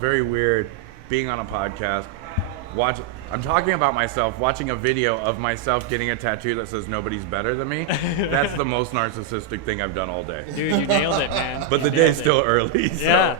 very weird being on a podcast. I'm talking about myself, watching a video of myself getting a tattoo that says nobody's better than me. That's the most narcissistic thing I've done all day. Dude, you nailed it, man. But the day's still early. So. Yeah.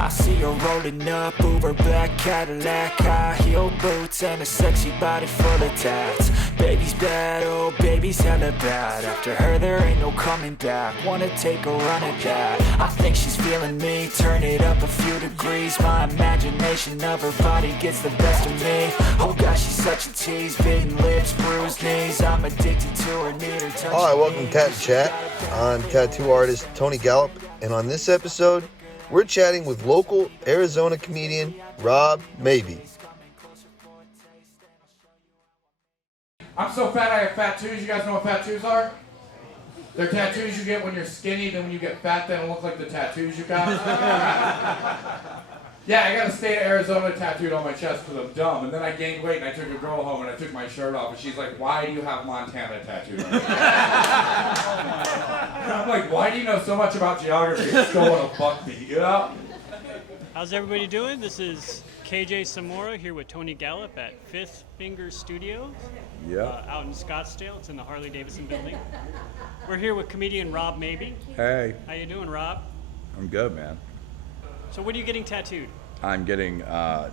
I see her rolling up, Uber black Cadillac, high heel boots and a sexy body full of tats. Baby's bad, oh baby's hella bad. After her there ain't no coming back. Wanna take a run at that. I think she's feeling me, turn it up a few degrees. My imagination of her body gets the best of me. Oh gosh, she's such a tease, bitten lips, bruised knees. I'm addicted to her, need her touch. Hi, welcome to Tat Chat. I'm tattoo artist Tony Gallup, and on this episode, we're chatting with local Arizona comedian Rob Maebe. I'm so fat I have fat twos. You guys know what fat twos are? They're tattoos you get when you're skinny, then when you get fat, they don't look like the tattoos you got. Yeah, I got a state of Arizona tattooed on my chest because I'm dumb. And then I gained weight and I took a girl home and I took my shirt off and she's like, why do you have Montana tattooed on you? And I'm like, why do you know so much about geography and still want to fuck me, you know? How's everybody doing? This is KJ Samora here with Tony Gallup at Fifth Finger Studios. Out in Scottsdale. It's in the Harley Davidson building. We're here with comedian Rob Maebe. Hey. How you doing, Rob? I'm good, man. So what are you getting tattooed? I'm getting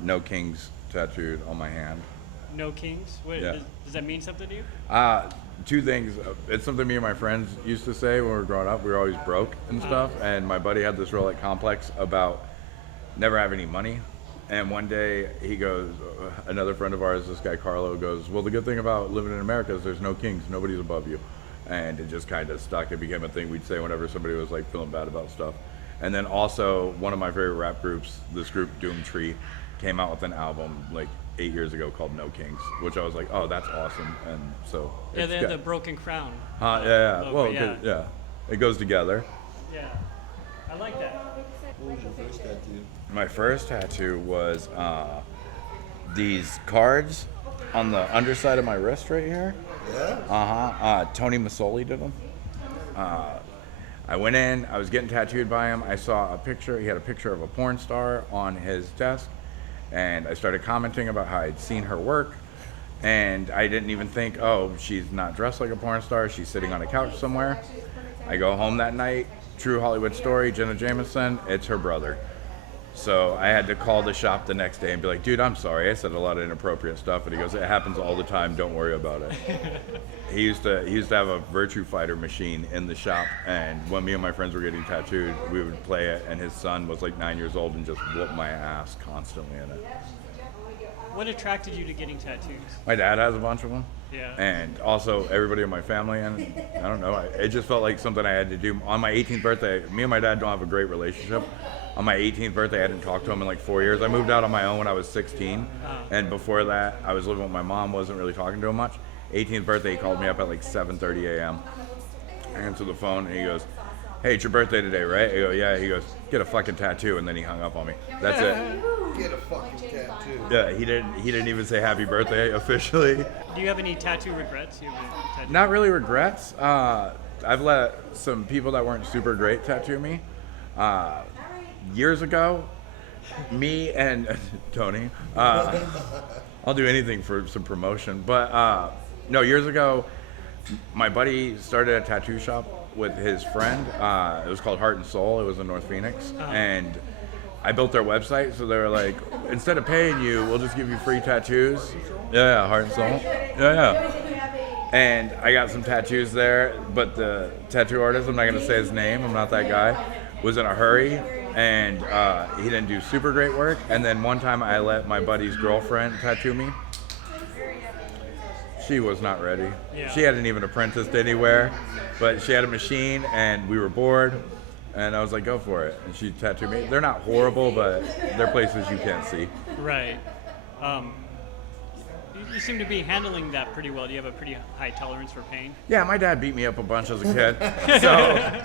No Kings tattooed on my hand. No Kings? What, Yeah. Does that mean something to you? Two things. It's something me and my friends used to say when we were growing up. We were always broke and stuff. And my buddy had this real complex about never having any money. And one day he goes, another friend of ours, this guy Carlo, goes, well, the good thing about living in America is there's no kings. Nobody's above you. And it just kind of stuck. It became a thing we'd say whenever somebody was like feeling bad about stuff. And then also one of my favorite rap groups, this group Doomtree, came out with an album like 8 years ago called No Kings, which I was like, oh, that's awesome. And so Yeah, they had the Broken Crown. yeah. logo, Well, yeah. yeah, it goes together. Yeah, I like that. What was your first tattoo? My first tattoo was these cards on the underside of my wrist right here. Yeah? Tony Masoli did them. I went in, I was getting tattooed by him. I saw a picture, he had a picture of a porn star on his desk. And I started commenting about how I'd seen her work. And I didn't even think, oh, she's not dressed like a porn star. She's sitting on a couch somewhere. I go home that night, true Hollywood story, Jenna Jameson, it's her brother. So I had to call the shop the next day and be like, dude, I'm sorry. I said a lot of inappropriate stuff. And he goes, it happens all the time. Don't worry about it. He used to have a Virtue Fighter machine in the shop. And when me and my friends were getting tattooed, we would play it. And his son was like 9 years old and just whooped my ass constantly in it. What attracted you to getting tattoos? My dad has a bunch of them. Yeah. And also everybody in my family. And I don't know. It just felt like something I had to do. On my 18th birthday, me and my dad don't have a great relationship. On my 18th birthday, I didn't talk to him in like 4 years. I moved out on my own when I was 16. And before that, I was living with my mom, wasn't really talking to him much. 18th birthday, he called me up at like 7:30 a.m. I answered the phone and he goes, hey, it's your birthday today, right? I go, yeah. He goes, get a fucking tattoo. And then he hung up on me. That's it. Get a fucking tattoo. Yeah, he didn't even say happy birthday officially. Do you have any tattoo regrets? You have any tattoo Not really regrets. I've let some people that weren't super great tattoo me. Years ago, me and Tony, I'll do anything for some promotion, but no, years ago, my buddy started a tattoo shop with his friend. It was called Heart and Soul. It was in North Phoenix, and I built their website, so they were like, instead of paying you, we'll just give you free tattoos. Yeah, Heart and Soul. Yeah. And I got some tattoos there, but the tattoo artist, I'm not gonna say his name, I'm not that guy, was in a hurry, and he didn't do super great work. And then one time I let my buddy's girlfriend tattoo me. She was not ready. Yeah. She hadn't even apprenticed anywhere, but she had a machine and we were bored. And I was like, go for it. And she tattooed me. They're not horrible, but they're places you can't see. Right. You seem to be handling that pretty well. Do you have a pretty high tolerance for pain? Yeah, my dad beat me up a bunch as a kid. So,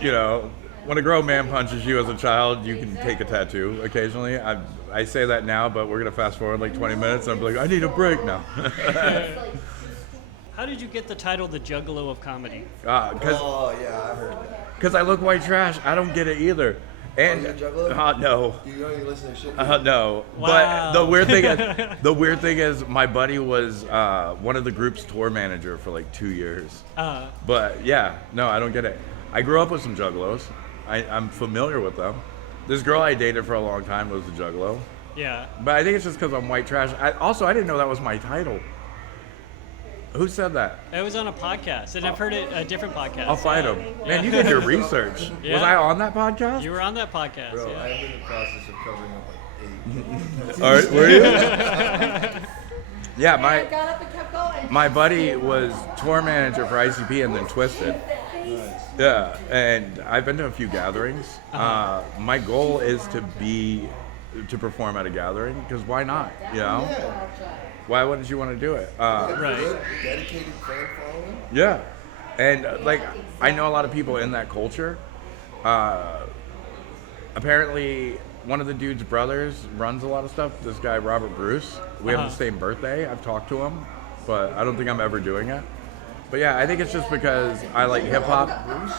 you know, when a grown man punches you as a child, you can take a tattoo occasionally. I say that now, but we're gonna fast forward like 20 minutes, and I'm like, I need a break now. How did you get the title "The Juggalo of Comedy"? Oh, yeah, I've heard that. Because I look white trash. I don't get it either. And you're a juggalo? no. You don't even listen to shit? No. Wow. But the weird thing is, my buddy was one of the group's tour manager for like 2 years. But yeah, no, I don't get it. I grew up with some juggalos. I'm familiar with them. This girl I dated for a long time was a juggalo. Yeah. But I think it's just because I'm white trash. I didn't know that was my title. Who said that? It was on a podcast, and I've heard it a different podcast. I'll find him. Man, you did your research. Yeah. Was I on that podcast? You were on that podcast. Bro, yeah. I'm in the process of covering up like 8. All right, were you? Yeah, got up and kept going. my buddy was tour manager for ICP and then Twisted. Yeah, and I've been to a few gatherings. My goal is to perform at a gathering, because why not? You know, why wouldn't you want to do it? Right. Good, dedicated fan following? Yeah, and like I know a lot of people in that culture. Apparently, one of the dude's brothers runs a lot of stuff. This guy Robert Bruce. We have the same birthday. I've talked to him, but I don't think I'm ever doing it. But yeah, I think it's just because I like hip hop.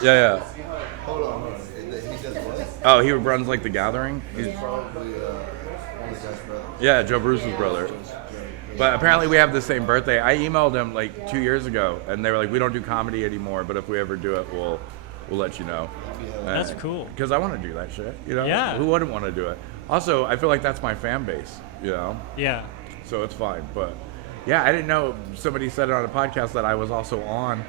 Yeah. Hold on. He does what? Oh, he runs like the gathering. He's, Probably one of the guy's brothers. yeah, Joe Bruce's brother. But apparently we have the same birthday. I emailed him like 2 years ago, and they were like, "We don't do comedy anymore, but if we ever do it, we'll let you know." That's cool. Because I want to do that shit. You know? Yeah. Who wouldn't want to do it? Also, I feel like that's my fan base. You know. Yeah. So it's fine. But yeah, I didn't know somebody said it on a podcast that I was also on.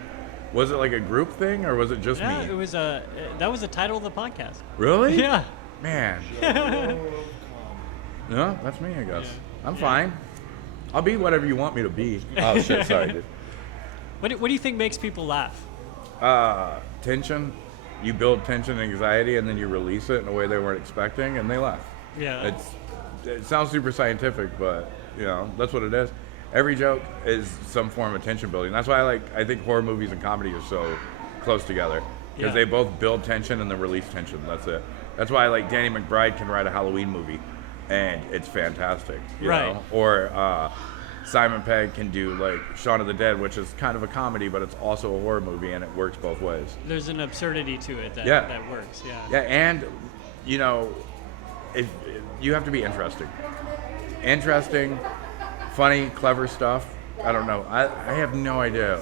Was it like a group thing, or was it just Yeah, me? it was that was the title of the podcast. Really? Yeah. Man. No, that's me, I guess. I'm fine. I'll be whatever you want me to be. Oh shit, sorry, dude. What do you think makes people laugh? Tension. You build tension and anxiety, and then you release it in a way they weren't expecting, and they laugh. Yeah. It sounds super scientific, but you know that's what it is. Every joke is some form of tension building. That's why I think horror movies and comedy are so close together, because Yeah. they both build tension and then release tension. That's it. That's why like Danny McBride can write a Halloween movie, and it's fantastic. You Right. know? Or Simon Pegg can do like Shaun of the Dead, which is kind of a comedy, but it's also a horror movie, and it works both ways. There's an absurdity to it that Yeah. that works. Yeah. Yeah, and you know, if you have to be interesting, funny, clever stuff. I don't know. I have no idea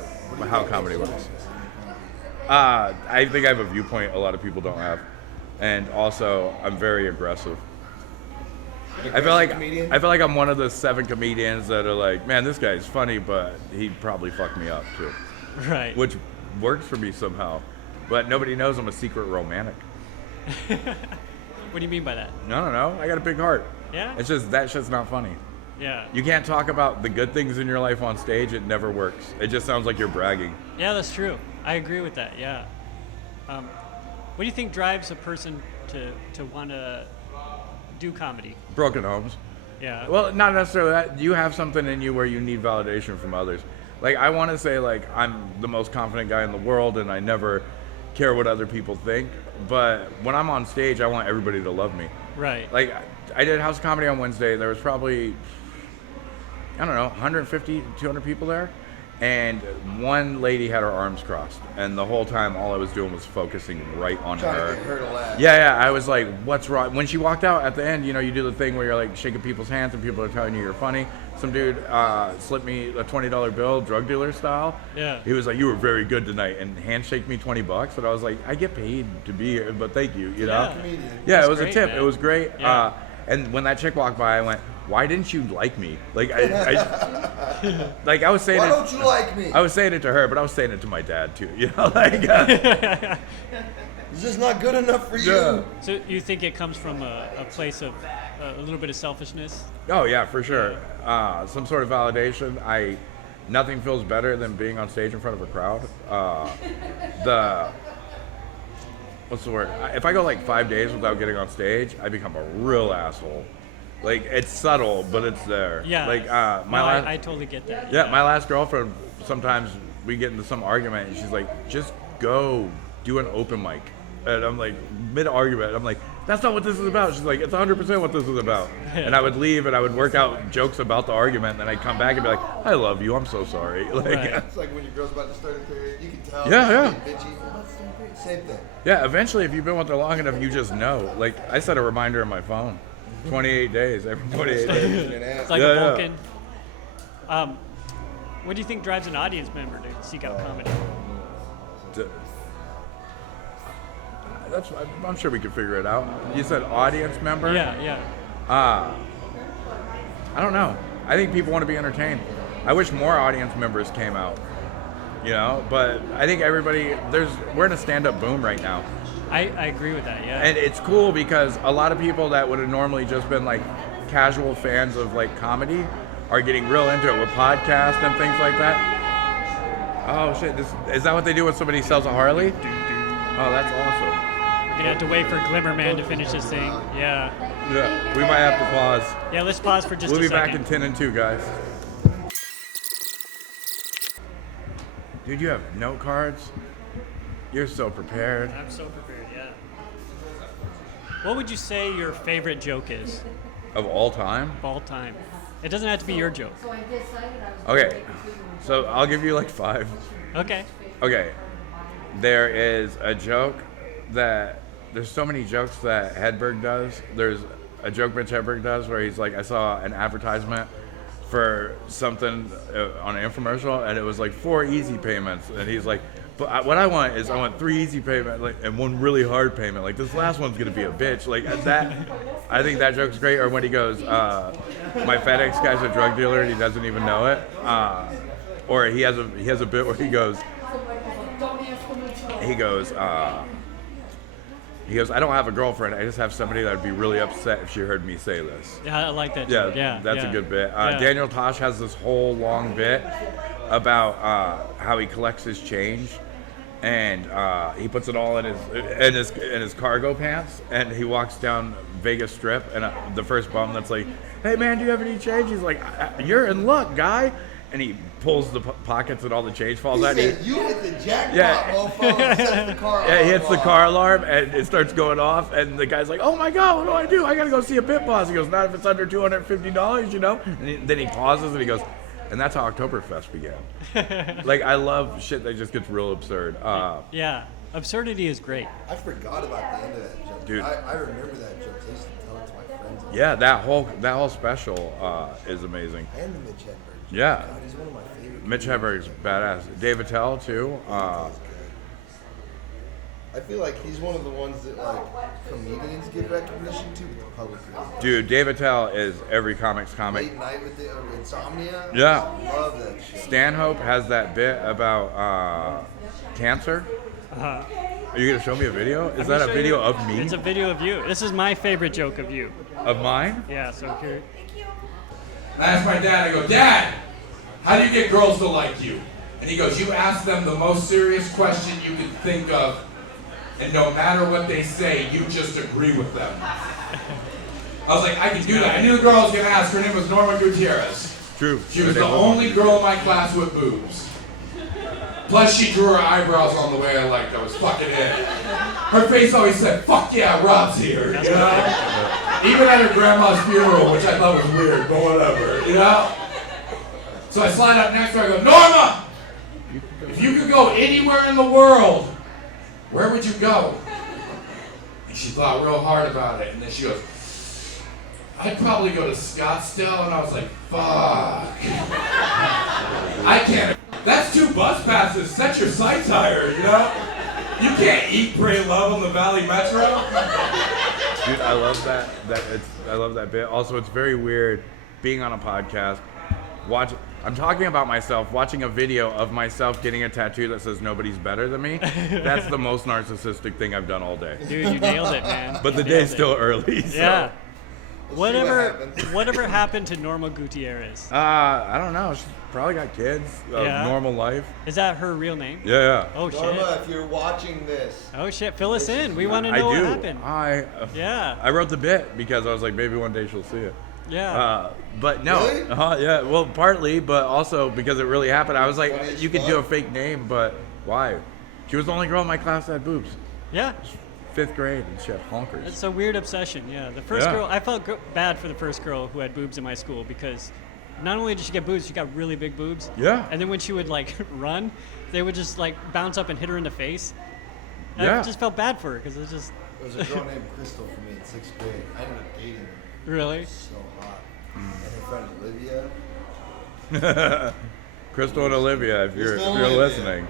how comedy works. I think I have a viewpoint a lot of people don't have, and also I'm very aggressive. I feel like I'm one of the 7 comedians that are like, man, this guy's funny, but he'd probably fuck me up too, Right. which works for me somehow. But nobody knows I'm a secret romantic. What do you mean by that? No. I got a big heart. Yeah. It's just that shit's not funny. Yeah. You can't talk about the good things in your life on stage. It never works. It just sounds like you're bragging. Yeah, that's true. I agree with that. Yeah. What do you think drives a person to want to do comedy? Broken homes. Yeah. Well, not necessarily that. You have something in you where you need validation from others. Like, I want to say, like, I'm the most confident guy in the world and I never care what other people think. But when I'm on stage, I want everybody to love me. Right. Like, I did house comedy on Wednesday. There was probably, I don't know, 150, 200 people there. And one lady had her arms crossed. And the whole time, all I was doing was focusing right on Trying her. to get her to laugh. Yeah. I was like, what's wrong? When she walked out at the end, you know, you do the thing where you're like shaking people's hands and people are telling you you're funny. Some dude slipped me a $20 bill, drug dealer style. Yeah. He was like, you were very good tonight, and handshake me $20. And I was like, I get paid to be here, but thank you, you know? Yeah. Yeah, That's it was great, a tip. man. It was great. Yeah. And when that chick walked by, I went, why didn't you like me? Like, like I was saying Why it. don't you like me? I was saying it to her, but I was saying it to my dad too. You know, like. Is this not good enough for you? Yeah. So you think it comes from a place of a little bit of selfishness? Oh yeah, for sure. Some sort of validation. Nothing feels better than being on stage in front of a crowd. What's the word? If I go like 5 days without getting on stage, I become a real asshole. Like, it's subtle, but it's there. Yeah. Like I totally get that. yeah, my last girlfriend. Sometimes we get into some argument, and she's like, "Just go do an open mic. And I'm like, mid-argument, I'm like, that's not what this is about. She's like, it's 100% what this is about. And I would leave and I would work out jokes about the argument, and then I'd come back and be like, I love you, I'm so sorry. Like, It's like when your girl's about to start a period, you can tell. Yeah. She's bitchy. About to start a period. Same thing. Yeah, eventually, if you've been with her long enough, you just know. Like, I set a reminder on my phone. 28 days, every 28 days. It's like a Vulcan. What do you think drives an audience member to seek out comedy? I'm sure we could figure it out. You said audience member? Yeah. I don't know. I think people want to be entertained. I wish more audience members came out. You know, but I think we're in a stand-up boom right now. I agree with that, yeah. And it's cool because a lot of people that would have normally just been like casual fans of like comedy are getting real into it with podcasts and things like that. Oh shit, is that what they do when somebody sells a Harley? Oh, that's awesome. We're gonna have to wait for Glimmerman to finish this thing. Yeah. Yeah, we might have to pause. Yeah, let's pause for just a second. We'll be second. back in 10 and 2, guys. Dude, you have note cards? You're so prepared. I'm so prepared, yeah. What would you say your favorite joke is? Of all time? Of all time. It doesn't have to be your joke. Okay, so I'll give you like 5. Okay. Okay, there is a joke there's so many jokes that Hedberg does. There's a joke Mitch Hedberg does where he's like, I saw an advertisement for something on an infomercial, and it was like 4 easy payments, and he's like, but what I want 3 easy payments and 1 really hard payment. Like, this last one's gonna be a bitch. Like that, I think that joke's great. Or when he goes, my FedEx guy's a drug dealer and he doesn't even know it. Or he has a bit where he goes, I don't have a girlfriend. I just have somebody that would be really upset if she heard me say this. Yeah, I like that joke. Yeah, that's a good bit. Daniel Tosh has this whole long bit about how he collects his change, and he puts it all in his cargo pants, and he walks down Vegas Strip, and the first bum that's like, "Hey man, do you have any change?" He's like, "You're in luck, guy." And he pulls the pockets and all the change falls out. You hit the jackpot, mofo, and sets the car alarm. Yeah, he hits the car alarm and it starts going off. And the guy's like, "Oh my God, what do? I gotta go see a pit boss." He goes, "Not if it's under $250, you know." And then he pauses and he goes, and that's how Oktoberfest began. Like, I love shit that just gets real absurd. Yeah, absurdity is great. I forgot about the end of that joke. Dude. I remember that joke. I used to tell it to my friends. Yeah, that whole special is amazing. And the Mitch Hedberg. Yeah. God, he's one of my favorite. Mitch Hedberg's badass. Dave Attell too. I feel like he's one of the ones that like comedians give recognition to, but the public doesn't. Dude, Dave Attell is every comic's comic. Late night with the insomnia. Yeah. Love that shit. Stanhope has that bit about cancer. Uh-huh. Are you gonna show me a video? Is that a video of me? It's a video of you. This is my favorite joke of you. Of mine? Yeah, so here. And I asked my dad, I go, "Dad, how do you get girls to like you?" And he goes, "You ask them the most serious question you can think of, and no matter what they say, you just agree with them." I was like, I can do that. I knew the girl I was going to ask. Her name was Norma Gutierrez. True. She was the only girl in my class with boobs. Plus, she drew her eyebrows on the way I liked. I was fucking in. Her face always said, "Fuck yeah, Rob's here." You know? Even at her grandma's funeral, which I thought was weird, but whatever, you know? So I slide up next to her, I go, "Norma, if you could go anywhere in the world, where would you go?" And she thought real hard about it, and then she goes, "I'd probably go to Scottsdale." And I was like, fuck. I can't. That's 2 bus passes. Set your sights higher, you know? You can't eat, pray, love on the Valley Metro. Dude, I love that. I love that bit. Also, it's very weird being on a podcast. I'm talking about myself, watching a video of myself getting a tattoo that says "Nobody's better than me." That's the most narcissistic thing I've done all day. Dude, you nailed it, man. But the day's still early. So. Yeah. We'll see what Whatever happened to Norma Gutierrez? I don't know. She's probably got kids. Yeah. Normal life. Is that her real name? Yeah. Oh shit. Norma, if you're watching this. Oh shit, fill us in. We want to know what happened. I Yeah. wrote the bit because I was like, maybe one day she'll see it. Yeah. But no. Really? Yeah. Well, partly, but also because it really happened. I was like, Funny as you could fuck. do a fake name, but why? She was the only girl in my class that had boobs. Yeah. 5th grade and she had honkers. It's a weird obsession. Yeah, the first Yeah. girl. I felt bad for the first girl who had boobs in my school because not only did she get boobs, she got really big boobs. Yeah. And then when she would like run, they would just like bounce up and hit her in the face. And Yeah. I just felt bad for her because it was just There was a girl named Crystal for me in 6th grade. I ended up dating her. really. So hot. And her friend Olivia. Crystal and Olivia, if you're Crystal and Olivia. listening,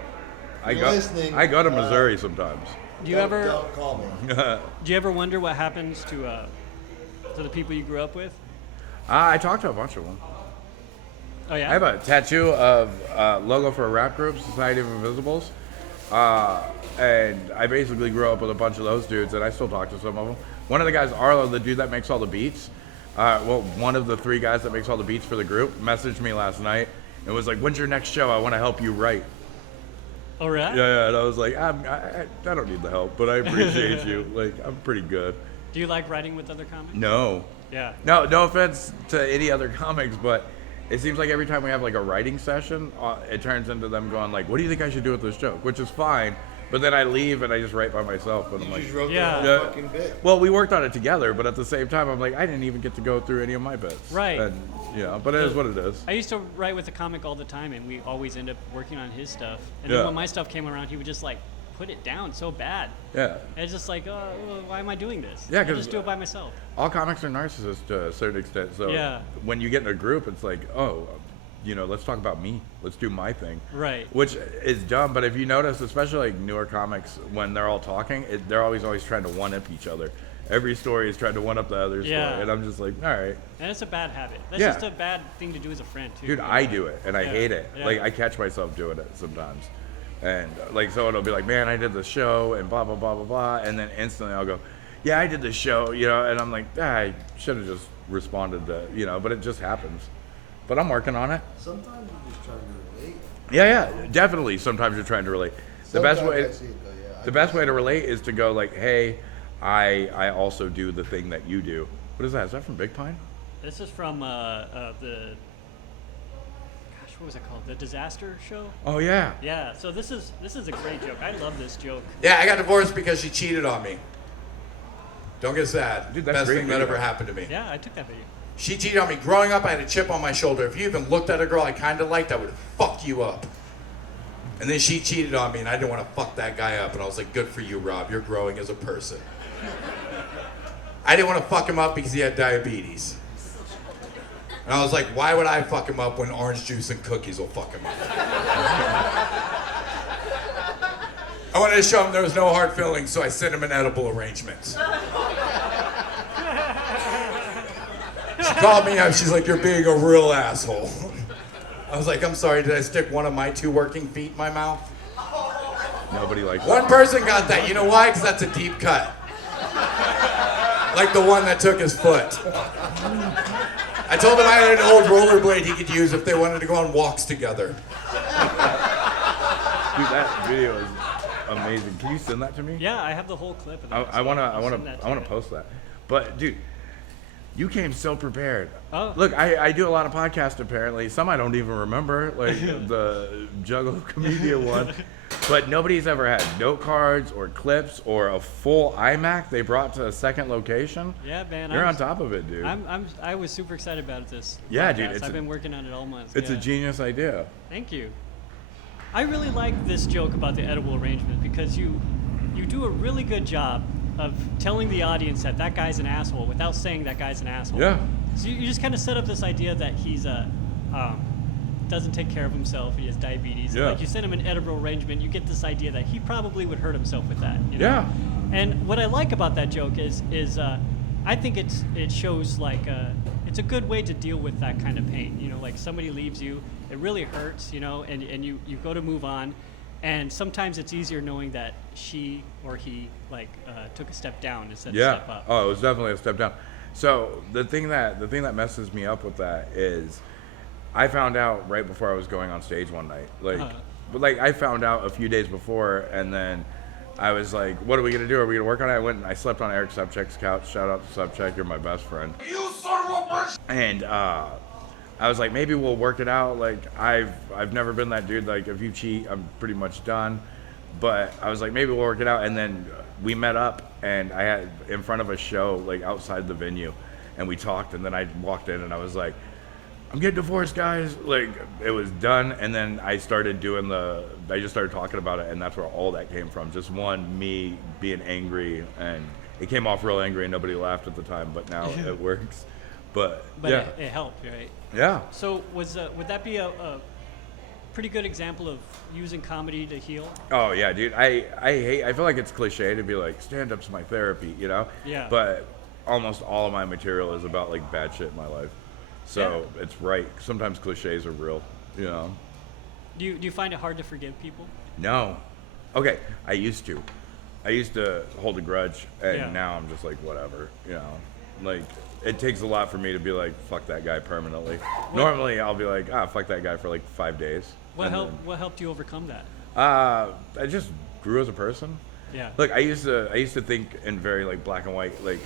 I go to Missouri sometimes. Do you ever Don't call me. do you ever wonder what happens to the people you grew up with? I talked to a bunch of them. Oh yeah. I have a tattoo of logo for a rap group, Society of Invisibles. And I basically grew up with a bunch of those dudes, and I still talk to some of them. One of the guys, Arlo, the dude that makes all the beats, one of the 3 guys that makes all the beats for the group, messaged me last night and was like, "When's your next show? I want to help you write." Oh right. Yeah, and I was like, I don't need the help, but I appreciate you. Like, I'm pretty good. Do you like writing with other comics? No. Yeah. No offense to any other comics, but it seems like every time we have like a writing session, it turns into them going like, "What do you think I should do with this joke?" Which is fine, but then I leave and I just write by myself, and I'm You like, just wrote Yeah. the whole fucking bit. well, we worked on it together, but at the same time, I'm like, I didn't even get to go through any of my bits. Right. And but it is what it is. I used to write with a comic all the time, and we always end up working on his stuff. And Yeah. then when my stuff came around, he would just like put it down so bad. Yeah. And it's just like, oh, well, why am I doing this? Yeah, I'll 'cause- just do it by myself. All comics are narcissists to a certain extent. So Yeah. when you get in a group, it's like, oh, let's talk about me. Let's do my thing. Right. Which is dumb, but if you notice, especially like newer comics, when they're all talking, they're always trying to one-up each other. Every story is trying to one-up the other Yeah. story, and I'm just like, all right, And it's a bad habit. That's Yeah. just a bad thing to do as a friend, too. dude, I do it, and I Yeah. hate it. Yeah. Like, I catch myself doing it sometimes, and like someone will be like, man, I did the show, and blah blah blah blah blah, and then instantly I'll go, yeah, I did the show, and I'm like, I should have just responded to, but it just happens. But I'm working on it. Sometimes you're just trying to relate. Yeah, definitely. Sometimes you're trying to relate. The best Sometimes way, I see it, though, yeah. the best way to relate is to go like, hey, I also do the thing that you do. What is that? Is that from Big Pine? This is from the, gosh, what was it called? The Disaster Show? Oh yeah. Yeah, so this is a great joke. I love this joke. Yeah, I got divorced because she cheated on me. Don't get sad. Dude, that's Best great thing that video. ever happened to me. Yeah, I took that video. She cheated on me. Growing up, I had a chip on my shoulder. If you even looked at a girl I kind of liked, I would fuck you up. And then she cheated on me, and I didn't want to fuck that guy up. And I was like, good for you, Rob. You're growing as a person. I didn't want to fuck him up because he had diabetes. And I was like, why would I fuck him up when orange juice and cookies will fuck him up? I wanted to show him there was no hard feelings, so I sent him an edible arrangement. She called me up, she's like, you're being a real asshole. I was like, I'm sorry, did I stick one of my 2 working feet in my mouth? Nobody likes One that. person got that, you know why? Because that's a deep cut. Like the one that took his foot. I told him I had an old rollerblade he could use if they wanted to go on walks together. Dude, that video is amazing. Can you send that to me? Yeah, I have the whole clip of that. I want I'll send that to you. post that. But dude, you came so prepared. Oh. Look, I do a lot of podcasts apparently. Some I don't even remember, like the Juggalo Comedian one. But nobody's ever had note cards or clips or a full iMac they brought to a second location. Yeah, man. You're on top of it, dude. I was super excited about this. Yeah, podcast. dude, I've been working on it all month. It's yeah. a genius idea. Thank you. I really like this joke about the edible arrangement because you do a really good job of telling the audience that guy's an asshole without saying that guy's an asshole. Yeah. So you just kind of set up this idea that he's doesn't take care of himself. He has diabetes. Yeah. Like you send him an edible arrangement, you get this idea that he probably would hurt himself with that. You know? Yeah. And what I like about that joke is I think it shows like it's a good way to deal with that kind of pain. You know, like somebody leaves you, it really hurts. You know, and you go to move on, and sometimes it's easier knowing that she or he took a step down instead of a step up. Oh, it was definitely a step down. So the thing that messes me up with that is I found out right before I was going on stage one night. But I found out a few days before, and then I was like, what are we going to do? Are we going to work on it? I went and I slept on Eric Subcheck's couch. Shout out to Subcheck. You're my best friend. You son of a bitch! And I was like, maybe we'll work it out. Like, I've never been that dude. Like, if you cheat, I'm pretty much done. But I was like, maybe we'll work it out. And then we met up and I had in front of a show like outside the venue, and we talked, and then I walked in and I was like, I'm getting divorced, guys. Like, it was done, and then I started I just started talking about it, and that's where all that came from. Just me being angry, and it came off real angry, and nobody laughed at the time, but now it works. But yeah. It helped, right? Yeah. So would that be a pretty good example of using comedy to heal? Oh yeah, dude. I feel like it's cliche to be like, stand-up's my therapy, you know? Yeah. But almost all of my material is about like bad shit in my life. So it's right. Sometimes cliches are real, you know? Do you find it hard to forgive people? No. Okay, I used to hold a grudge, and now I'm just like, whatever, you know? Like, it takes a lot for me to be like, fuck that guy permanently. Normally, I'll be like, fuck that guy for like 5 days. What helped you overcome that? I just grew as a person. Yeah. Look, I used to think in very like black and white, like,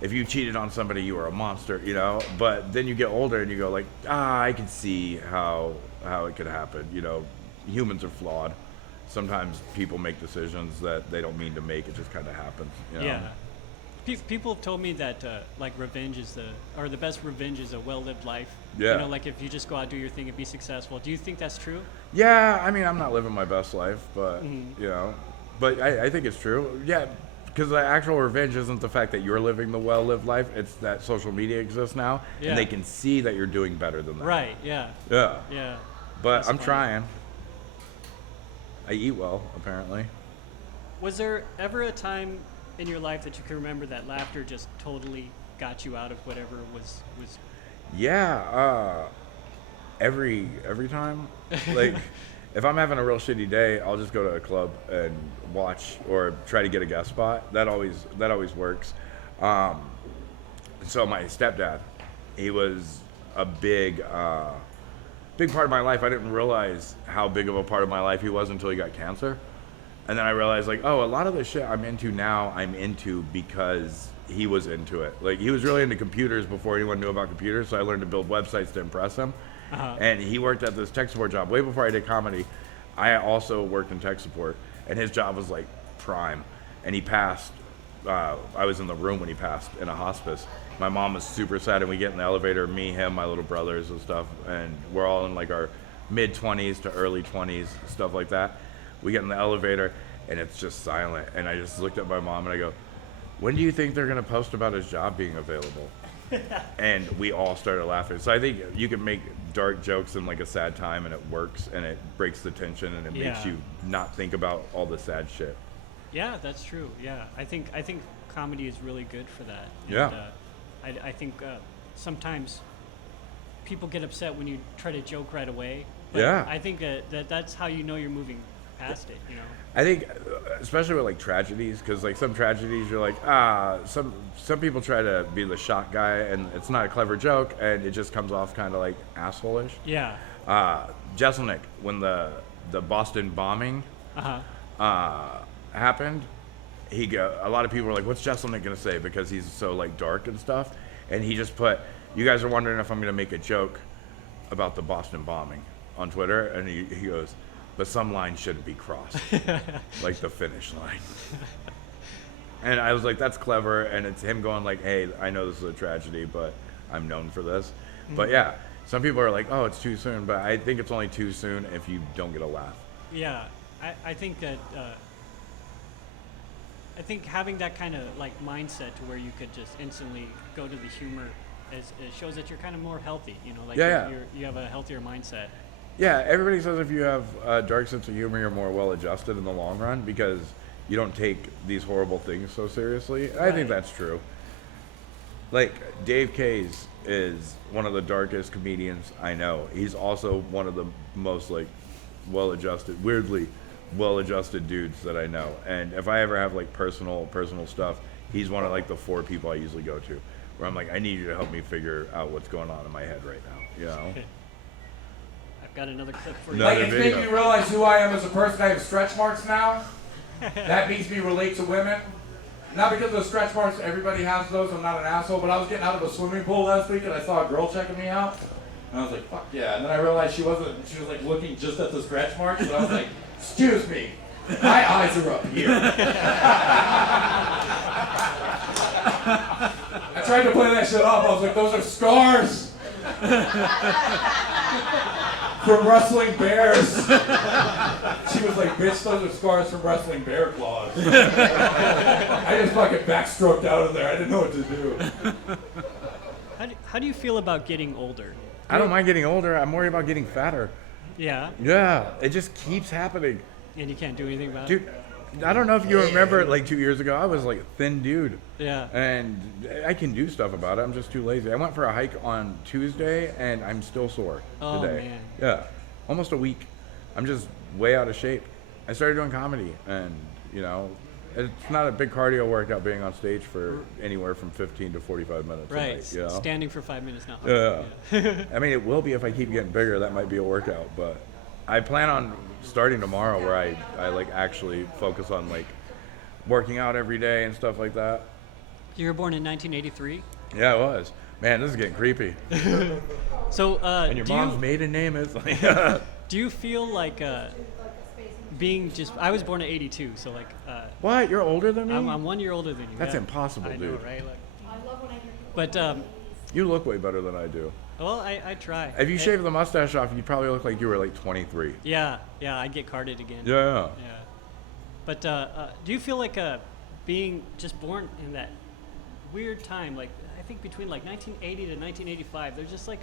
if you cheated on somebody, you were a monster, you know? But then you get older and you go like, I can see how it could happen, you know? Humans are flawed. Sometimes people make decisions that they don't mean to make. It just kind of happens, you know? Yeah. People have told me that like revenge is the best revenge is a well-lived life. Yeah. You know, like if you just go out, do your thing, and be successful. Do you think that's true? Yeah, I mean, I'm not living my best life, but, you know, but I think it's true. Yeah, because the actual revenge isn't the fact that you're living the well-lived life. It's that social media exists now, and they can see that you're doing better than that. Right, yeah. Yeah. Yeah. But That's I'm funny. trying. I eat well, apparently. Was there ever a time in your life that you can remember that laughter just totally got you out of whatever was Yeah, every time. Like, if I'm having a real shitty day, I'll just go to a club and watch or try to get a guest spot. That always works. So my stepdad, he was a big part of my life. I didn't realize how big of a part of my life he was until he got cancer. And then I realized, like, oh, a lot of the shit I'm into now, I'm into because he was into it. Like, he was really into computers before anyone knew about computers, so I learned to build websites to impress him. And he worked at this tech support job. Way before I did comedy, I also worked in tech support, and his job was, like, prime. And he passed. I was in the room when he passed in a hospice. My mom was super sad, and we get in the elevator, me, him, my little brothers and stuff, and we're all in, like, our mid-20s to early 20s, stuff like that. We get in the elevator, and it's just silent. And I just looked at my mom, and I go, when do you think they're going to post about his job being available? And we all started laughing. So I think you can make dark jokes in, like, a sad time, and it works, and it breaks the tension, and it makes you not think about all the sad shit. Yeah, that's true. Yeah, I think comedy is really good for that. Yeah. And, I think sometimes people get upset when you try to joke right away. But Yeah. I think that's how you know you're moving past it, you know. I think, especially with like tragedies, because like some tragedies, you're like, some people try to be the shock guy, and it's not a clever joke, and it just comes off kind of like asshole-ish. Yeah. Jeselnik, when the Boston bombing happened, a lot of people were like, what's Jeselnik gonna say, because he's so like dark and stuff, and he just put, you guys are wondering if I'm gonna make a joke about the Boston bombing on Twitter, and he goes, but some lines shouldn't be crossed, like the finish line. And I was like, that's clever, and it's him going like, hey, I know this is a tragedy, but I'm known for this. But yeah, some people are like, oh, it's too soon, but I think it's only too soon if you don't get a laugh. Yeah, I think that I think having that kind of like mindset to where you could just instantly go to the humor it shows that you're kind of more healthy, you know, like you have a healthier mindset. Yeah, everybody says if you have a dark sense of humor, you're more well-adjusted in the long run because you don't take these horrible things so seriously. Right. I think that's true. Like, Dave Case is one of the darkest comedians I know. He's also one of the most, like, well-adjusted, weirdly well-adjusted dudes that I know. And if I ever have, like, personal stuff, he's one of, like, the 4 people I usually go to, where I'm like, I need you to help me figure out what's going on in my head right now, you know? Got another clip for you. Like, it's made me realize who I am as a person. I have stretch marks now. That makes me relate to women. Not because of the stretch marks, everybody has those, I'm not an asshole, but I was getting out of a swimming pool last week and I saw a girl checking me out. And I was like, fuck yeah. And then I realized she was like looking just at the stretch marks, and I was like, excuse me, My eyes are up here. I tried to play that shit off. I was like, those are scars from wrestling bears. She was like, bitch, those are scars from wrestling bear claws. I just fucking backstroked out of there. I didn't know what to do. How do you feel about getting older? I don't mind getting older. I'm worried about getting fatter. Yeah, Yeah, it just keeps happening. and you can't do anything about Dude, I don't know if you remember, like 2 years ago, I was like a thin dude. it. Yeah. And I can do stuff about it. I'm just too lazy. I went for a hike on Tuesday, and I'm still sore Oh, today. man. Yeah, almost a week. I'm just way out of shape. I started doing comedy, and, you know, it's not a big cardio workout being on stage for anywhere from 15 to 45 minutes. Right. A night, you know? Standing for 5 minutes now. Yeah. I mean, it will be if I keep getting bigger. That might be a workout, but I plan on starting tomorrow where I like actually focus on like working out every day and stuff like that. You were born in 1983. Yeah, it was. Man, this is getting creepy. So, And your mom's maiden name is like. do you feel like being just? I was born in '82, so like. What? You're older than me? I'm 1 year older than you. That's yeah. impossible, I know, dude. right? Like, but You look way better than I do. well, I try. If you shave the mustache off, you probably look like you were like 23. Yeah, I get carded again. Yeah. Yeah. But do you feel like being just born in that weird time, like I think between like 1980 to 1985, there's just like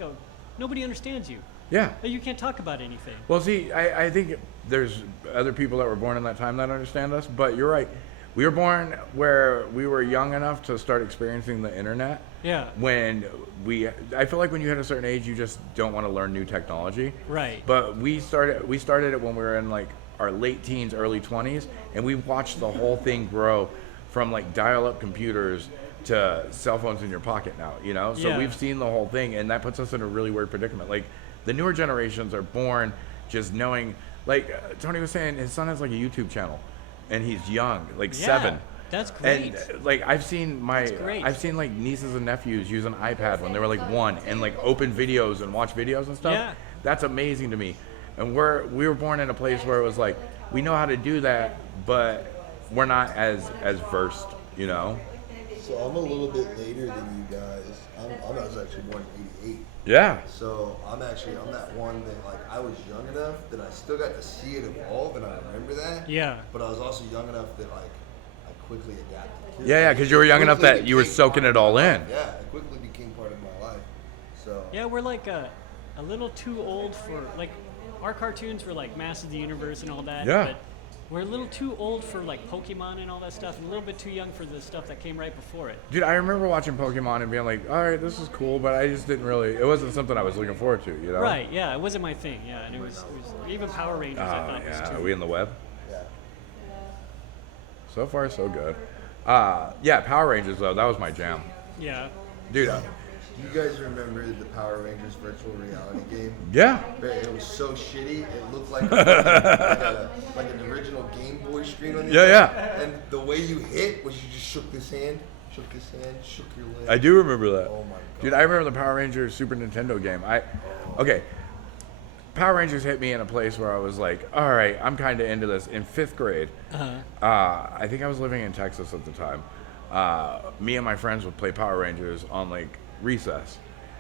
nobody understands you. Yeah. You can't talk about anything. Well, see, I think there's other people that were born in that time that understand us, but you're right. We were born where we were young enough to start experiencing the internet. Yeah. I feel like when you hit a certain age, you just don't want to learn new technology. Right. But we started it when we were in like our late teens, early 20s, and we watched the whole thing grow from like dial-up computers to cell phones in your pocket now, you know? So Yeah. we've seen the whole thing, and that puts us in a really weird predicament. Like, the newer generations are born just knowing, like Tony was saying, his son has like a YouTube channel, and he's young, like Yeah, 7. That's great. And like I've seen great. like nieces and nephews use an iPad when they were like 1 and like open videos and watch videos and stuff. Yeah. That's amazing to me. And we were born in a place where it was like we know how to do that, but we're not as versed, you know. So I'm a little bit later than you guys. I was actually born in '88. Yeah. So I'm that one that like I was young enough that I still got to see it evolve and I remember that. Yeah. But I was also young enough that like I quickly adapted to it. Yeah, because you were young enough that you were soaking it all in. Yeah, it quickly became part of my life. So Yeah, we're like a little too old for like our cartoons were like Masters of the Universe and all that. Yeah. But we're a little too old for like Pokemon and all that stuff, and a little bit too young for the stuff that came right before it. Dude, I remember watching Pokemon and being like, all right, this is cool, but I just didn't really, it wasn't something I was looking forward to, you know? Right? Yeah, it wasn't my thing. Yeah, and it was even Power Rangers. I Oh, thought was yeah. too. Are we in the web? yeah. So far, so good. Yeah, Power Rangers, though, that was my jam. Yeah. Dude, You guys remember the Power Rangers virtual reality game? yeah. It was so shitty. It looked like like an original Game Boy screen on the Yeah, other. yeah. And the way you hit was you just shook this hand, shook your leg. I do remember that. Oh my God. Dude, I remember the Power Rangers Super Nintendo game. Okay. Power Rangers hit me in a place where I was like, all right, I'm kind of into this. In 5th grade, I think I was living in Texas at the time. Me and my friends would play Power Rangers on like recess.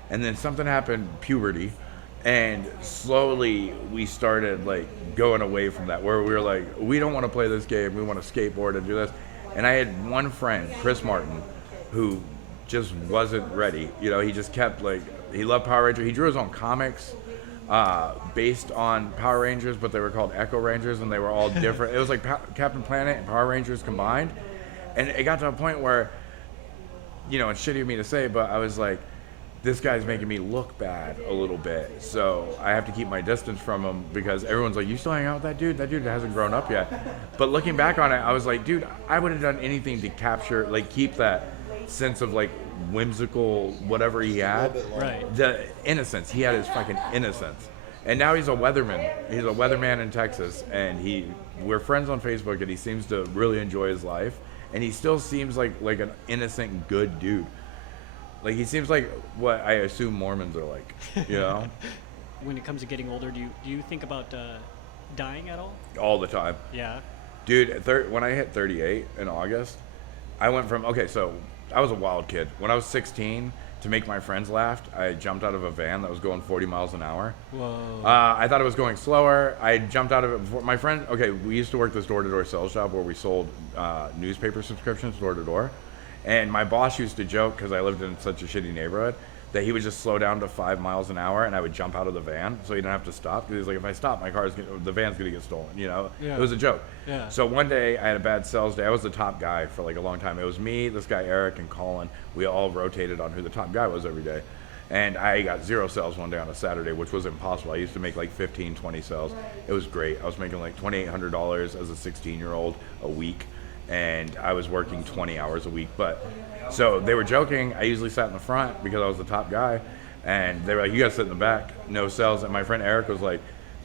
And then something happened, puberty, and slowly we started like going away from that, where we were like, we don't want to play this game, we want to skateboard and do this. And I had one friend, Chris Martin, who just wasn't ready. You know, he just kept like, he loved Power Rangers. He drew his own comics based on Power Rangers, but they were called Echo Rangers, and they were all different. It was like Captain Planet and Power Rangers combined. And it got to a point where, you know, it's shitty of me to say, but I was like, this guy's making me look bad a little bit, so I have to keep my distance from him, because everyone's like, you still hang out with that dude? That dude hasn't grown up yet. But looking back on it, I was like, dude, I would have done anything to capture, like, keep that sense of like whimsical whatever he had. Right. The innocence. He had his fucking innocence. And now he's a weatherman. He's a weatherman in Texas, and we're friends on Facebook, and he seems to really enjoy his life. And he still seems like an innocent, good dude. Like, he seems like what I assume Mormons are like, you know? When it comes to getting older, do you think about dying at all? All the time. Yeah. Dude, when I hit 38 in August, I went from, okay, so I was a wild kid. When I was 16, to make my friends laugh, I jumped out of a van that was going 40 miles an hour. Whoa. I thought it was going slower. I jumped out of it before. My friend, okay, we used to work this door-to-door sales job where we sold newspaper subscriptions door-to-door. And my boss used to joke, because I lived in such a shitty neighborhood, that he would just slow down to 5 miles an hour and I would jump out of the van so he didn't have to stop. Because he's like, if I stop, the van's going to get stolen, you know? Yeah. It was a joke. Yeah. So one day I had a bad sales day. I was the top guy for like a long time. It was me, this guy Eric, and Colin. We all rotated on who the top guy was every day. And I got 0 sales one day on a Saturday, which was impossible. I used to make like 15, 20 sales. It was great. I was making like $2,800 as a 16-year-old a week. And I was working 20 hours a week. But so they were joking. I usually sat in the front because I was the top guy. And they were like, you gotta sit in the back, no sales. And my friend Eric was like,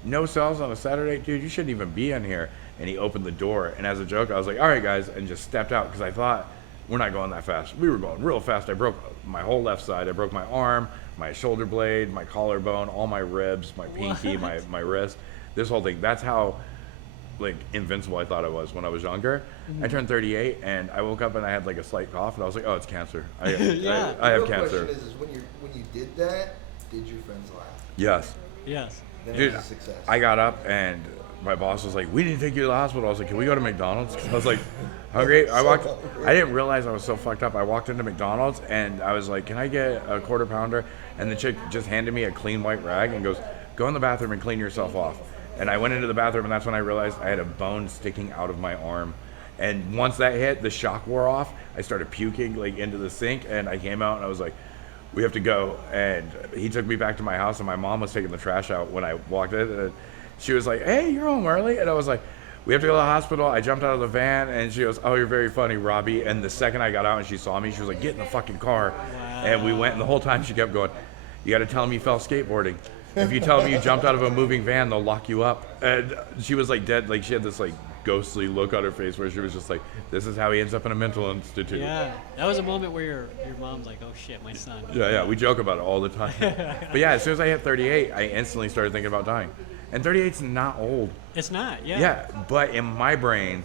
no sales on a Saturday? Dude, you shouldn't even be in here. And he opened the door. And as a joke, I was like, all right, guys, and just stepped out because I thought, we're not going that fast. We were going real fast. I broke my whole left side. I broke my arm, my shoulder blade, my collarbone, all my ribs, my pinky, my wrist, this whole thing. That's how like invincible I thought I was when I was younger. I turned 38 and I woke up and I had like a slight cough and I was like, oh, it's cancer. I have The cancer. question is when you did that, did your friends laugh? Yes. Yes. Then Dude, it was a success. I got up and my boss was like, we didn't take you to the hospital. I was like, can we go to McDonald's? 'Cause I was like, hungry. I didn't realize I was so fucked up. I walked into McDonald's and I was like, can I get a quarter pounder? And the chick just handed me a clean white rag and goes, go in the bathroom and clean yourself off. And I went into the bathroom and that's when I realized I had a bone sticking out of my arm. And once that hit, the shock wore off. I started puking like into the sink and I came out and I was like, we have to go. And he took me back to my house and my mom was taking the trash out when I walked in. And she was like, hey, you're home early? And I was like, we have to go to the hospital. I jumped out of the van and she goes, oh, you're very funny, Robbie. And the second I got out and she saw me, she was like, get in the fucking car. Wow. And we went and the whole time she kept going, you got to tell them you fell skateboarding. If you tell them you jumped out of a moving van, they'll lock you up. And she was like dead. Like she had this like ghostly look on her face where she was just like, this is how he ends up in a mental institute. Yeah, that was a moment where your mom's like, oh shit, my son. Yeah, we joke about it all the time. But yeah, as soon as I hit 38, I instantly started thinking about dying. And 38's not old. It's not, yeah. Yeah, but in my brain,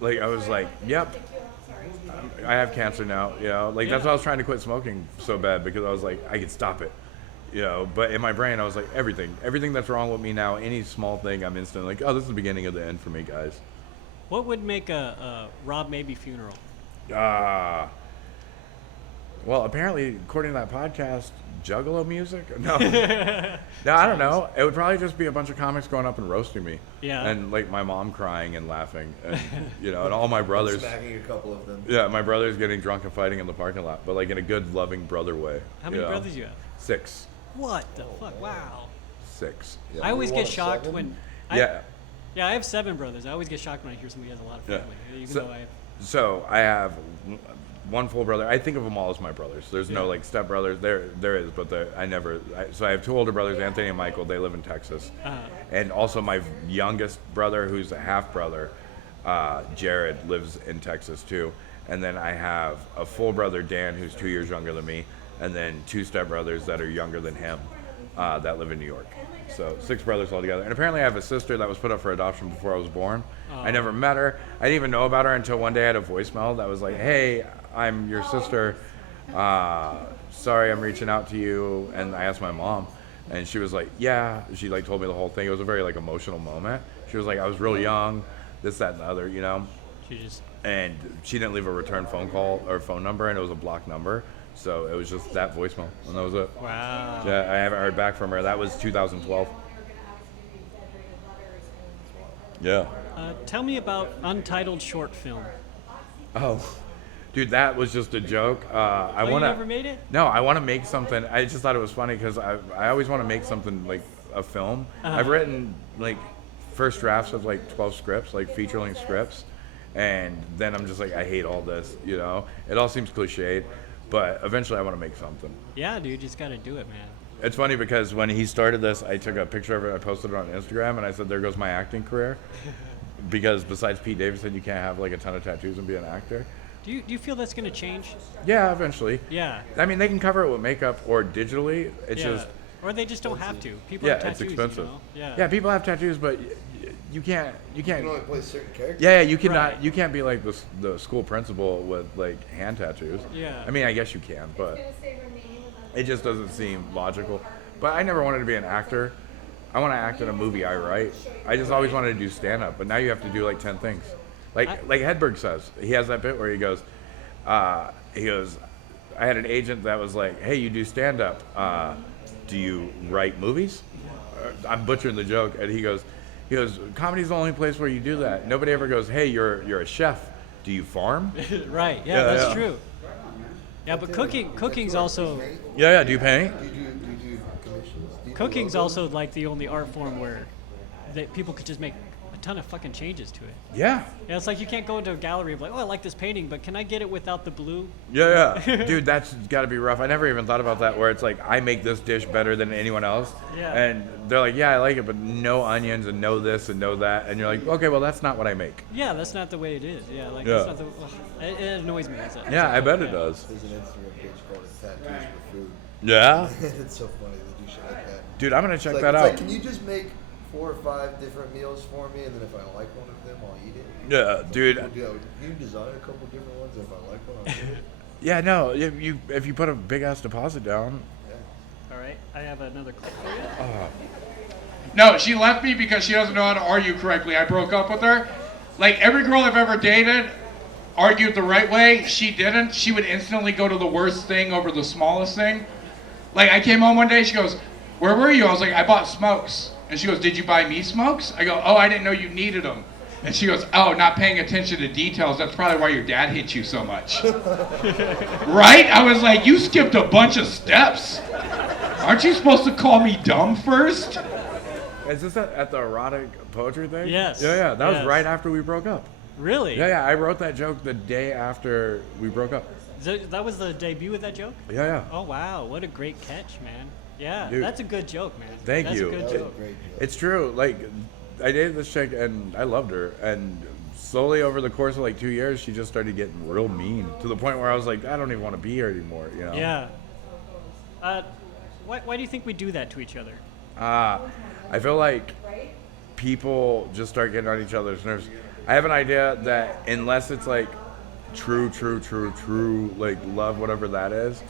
like I was like, yep, I have cancer now. You know, like that's why I was trying to quit smoking so bad because I was like, I could stop it. You know, but in my brain, I was like, everything that's wrong with me now, any small thing, I'm instantly like, oh, this is the beginning of the end for me, guys. What would make a Rob Maebe funeral? Well, apparently, according to that podcast, Juggalo music? No. No, I don't know. It would probably just be a bunch of comics going up and roasting me. Yeah. And, like, my mom crying and laughing. And, you know, and all my brothers. Smacking a couple of them. Yeah, my brothers getting drunk and fighting in the parking lot, but, like, in a good, loving brother way. How many brothers do you have? 6. What the fuck? Wow. 6. Yeah, I always you get want shocked 7? when... Yeah. Yeah, I have 7 brothers. I always get shocked when I hear somebody has a lot of family. Even though I have... So I have one full brother. I think of them all as my brothers. There's no like step brothers. There is, but so I have 2 older brothers, Anthony and Michael. They live in Texas, and also my youngest brother, who's a half brother, Jared, lives in Texas too. And then I have a full brother, Dan, who's 2 years younger than me, and then 2 step brothers that are younger than him, that live in New York. So 6 brothers altogether. And apparently I have a sister that was put up for adoption before I was born. I never met her. I didn't even know about her until one day I had a voicemail that was like, hey, I'm your sister. Sorry, I'm reaching out to you. And I asked my mom. And she was like, yeah. She like told me the whole thing. It was a very like emotional moment. She was like, I was real young, this, that, and the other, you know. And she didn't leave a return phone call or phone number, and it was a blocked number. So it was just that voicemail, and that was it. Wow. Yeah, I haven't heard back from her. That was 2012. Yeah. Tell me about Untitled Short Film. Oh, dude, that was just a joke. You never made it? No, I want to make something. I just thought it was funny because I always want to make something like a film. I've written like first drafts of like 12 scripts, like feature-length scripts, and then I'm just like, I hate all this, you know? It all seems cliched, but eventually I want to make something. Yeah, dude, you just got to do it, man. It's funny because when he started this, I took a picture of it, I posted it on Instagram, and I said, there goes my acting career. Because besides Pete Davidson, you can't have like a ton of tattoos and be an actor. Do you feel that's going to change? Yeah, eventually. Yeah. I mean, they can cover it with makeup or digitally. It's just... Or they just don't have to. People have tattoos, it's expensive. You know? Yeah, people have tattoos, but you can't. You can only play certain characters. Yeah, you cannot. You can't be like the school principal with like hand tattoos. Yeah. I mean, I guess you can, but it just doesn't seem logical. But I never wanted to be an actor. I want to act in a movie I write. I just always wanted to do stand up, but now you have to do like 10 things. Like Hedberg says, he has that bit where he goes, I had an agent that was like, hey, you do stand up. Do you write movies? I'm butchering the joke, and he goes, comedy's the only place where you do that. Nobody ever goes, hey, you're a chef. Do you farm? Right. Yeah, that's true. Yeah, but cooking's also. Yeah. Do you paint? Do you do commissions? Do you do Cooking's logos? also like the only art form where that people could just make a ton of fucking changes to it. Yeah. Yeah, it's like you can't go into a gallery and be like, oh, I like this painting, but can I get it without the blue? Yeah. Dude, that's got to be rough. I never even thought about that, where it's like, I make this dish better than anyone else. Yeah. And they're like, yeah, I like it, but no onions and no this and no that. And you're like, okay, well, that's not what I make. Yeah, that's not the way it is. Yeah, like Yeah. that's not the. It annoys me. Yeah, I bet it does. There's an Instagram page called Tattoos for Food. Yeah. It's so funny they do shit like that. Dude, I'm going to check It's that like, out. it's like, can you just make 4 or 5 different meals for me, and then if I like one of them, I'll eat it? Yeah, dude. Can you design a couple different ones? If I like one, I'll get it. Yeah, no, if you put a big-ass deposit down. All right, I have another clip for you. No, she left me because she doesn't know how to argue correctly. I broke up with her. Like, every girl I've ever dated argued the right way. She didn't. She would instantly go to the worst thing over the smallest thing. Like, I came home one day, she goes, where were you? I was like, I bought smokes. And she goes, did you buy me smokes? I go, oh, I didn't know you needed them. And she goes, oh, not paying attention to details. That's probably why your dad hit you so much. Right? I was like, you skipped a bunch of steps. Aren't you supposed to call me dumb first? Is this at the erotic poetry thing? Yes. Yeah. That was Yes. right after we broke up. Really? Yeah. I wrote that joke the day after we broke up. That was the debut of that joke? Yeah. Oh, wow. What a great catch, man. Yeah, Dude. that's a good joke, man. Thank that's you. That's a That good was joke. a great joke. It's true. Like, I dated this chick and I loved her. And slowly over the course of like 2 years, she just started getting real mean to the point where I was like, I don't even want to be here anymore. You know? Yeah. Why do you think we do that to each other? I feel like people just start getting on each other's nerves. I have an idea that unless it's like true, like love, whatever that is,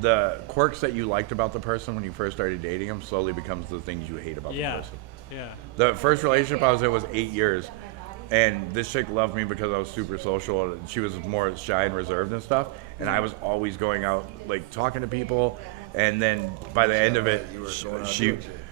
the quirks that you liked about the person when you first started dating them slowly becomes the things you hate about the person. Yeah. The first relationship I was in was 8 years, and this chick loved me because I was super social, and she was more shy and reserved and stuff, and I was always going out, like, talking to people, and then by the end of it,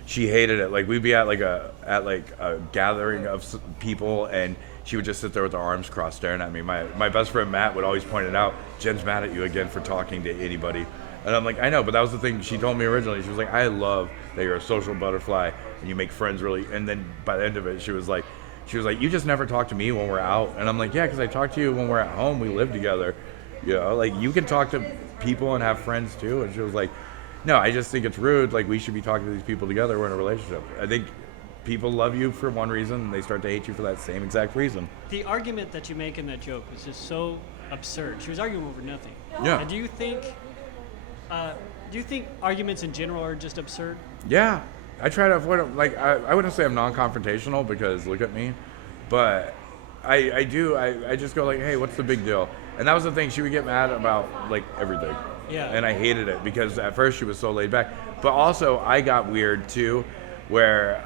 she hated it. Like, we'd be at a gathering of people, and she would just sit there with her arms crossed staring at me. My best friend Matt would always point it out, Jen's mad at you again for talking to anybody. And I'm like, I know, but that was the thing she told me originally. She was like, I love that you're a social butterfly and you make friends really. And then by the end of it, she was like, you just never talk to me when we're out. And I'm like, yeah, because I talk to you when we're at home. We live together. You know, like, you can talk to people and have friends too. And she was like, no, I just think it's rude. Like, we should be talking to these people together. We're in a relationship. I think people love you for one reason and they start to hate you for that same exact reason. The argument that you make in that joke was just so absurd. She was arguing over nothing. Yeah. And do you think arguments in general are just absurd? Yeah, I try to avoid it. Like, I wouldn't say I'm non-confrontational because look at me, but I just go like, hey, what's the big deal? And that was the thing. She would get mad about like everything. Yeah. And I hated it because at first she was so laid back, but also I got weird too, where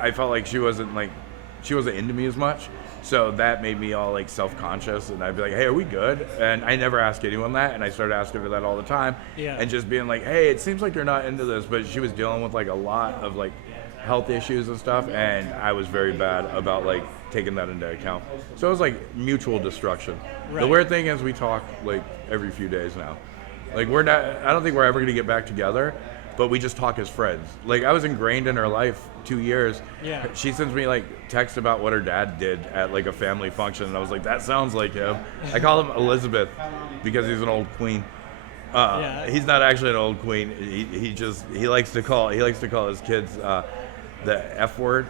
I felt like she wasn't into me as much. So that made me all like self-conscious, and I'd be like, hey, are we good? And I never ask anyone that, and I started asking her that all the time. Yeah. And just being like, hey, it seems like you're not into this, but she was dealing with like a lot of like health issues and stuff, and I was very bad about like taking that into account. So it was like mutual destruction. Right. The weird thing is we talk like every few days now. Like, I don't think we're ever gonna get back together, but we just talk as friends. Like, I was ingrained in her life 2 years. Yeah. She sends me like texts about what her dad did at like a family function, and I was like, that sounds like him. I call him Elizabeth because he's an old queen. Yeah. He's not actually an old queen. He likes to call his kids the F word,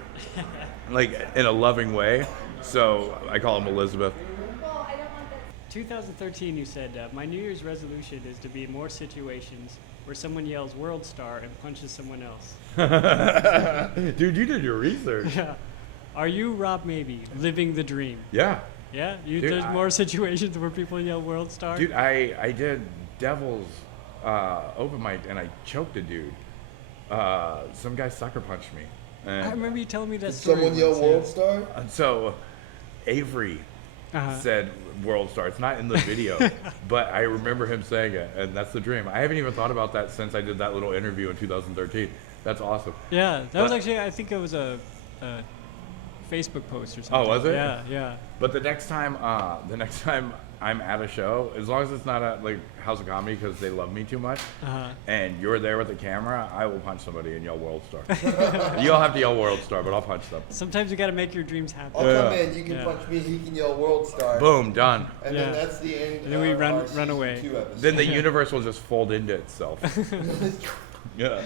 like in a loving way. So I call him Elizabeth. 2013, you said, my New Year's resolution is to be in more situations where someone yells World Star and punches someone else. Dude, you did your research. Yeah. Are you Rob Maebe, living the dream? Yeah. Yeah? Dude, There's more situations where people yell World Star? Dude, I did Devil's open mic and I choked a dude. Some guy sucker punched me. And I remember you telling me that Did story. someone yell once, World Star? so Avery said World Star. It's not in the video, but I remember him saying it, and that's the dream. I haven't even thought about that since I did that little interview in 2013. That's awesome. Yeah, that was actually, I think it was a Facebook post or something. Oh, was it? Yeah, yeah. But the next time I'm at a show, as long as it's not at like House of Comedy because they love me too much, and you're there with the camera, I will punch somebody and yell World Star. You'll have to yell World Star, but I'll punch them. Sometimes you got to make your dreams happen. I'll come in, you can punch me, he can yell World Star. Boom, done. And then that's the end. And then we of run our season away. 2 episode. Then the universe will just fold into itself. Yeah.